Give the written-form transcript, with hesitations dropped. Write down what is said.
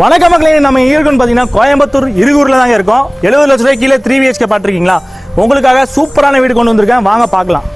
வணக்கம் மக்களே, நம்ம இருக்குன்னு பார்த்தீங்கன்னா கோயம்புத்தூர் இருகூரில் தாங்க இருக்கோம். 70 லட்ச ரூபாய் கீழே 3 BHK பார்த்துருக்கீங்களா? உங்களுக்காக சூப்பரான வீடு கொண்டு வந்திருக்கேன், வாங்க பார்க்கலாம்.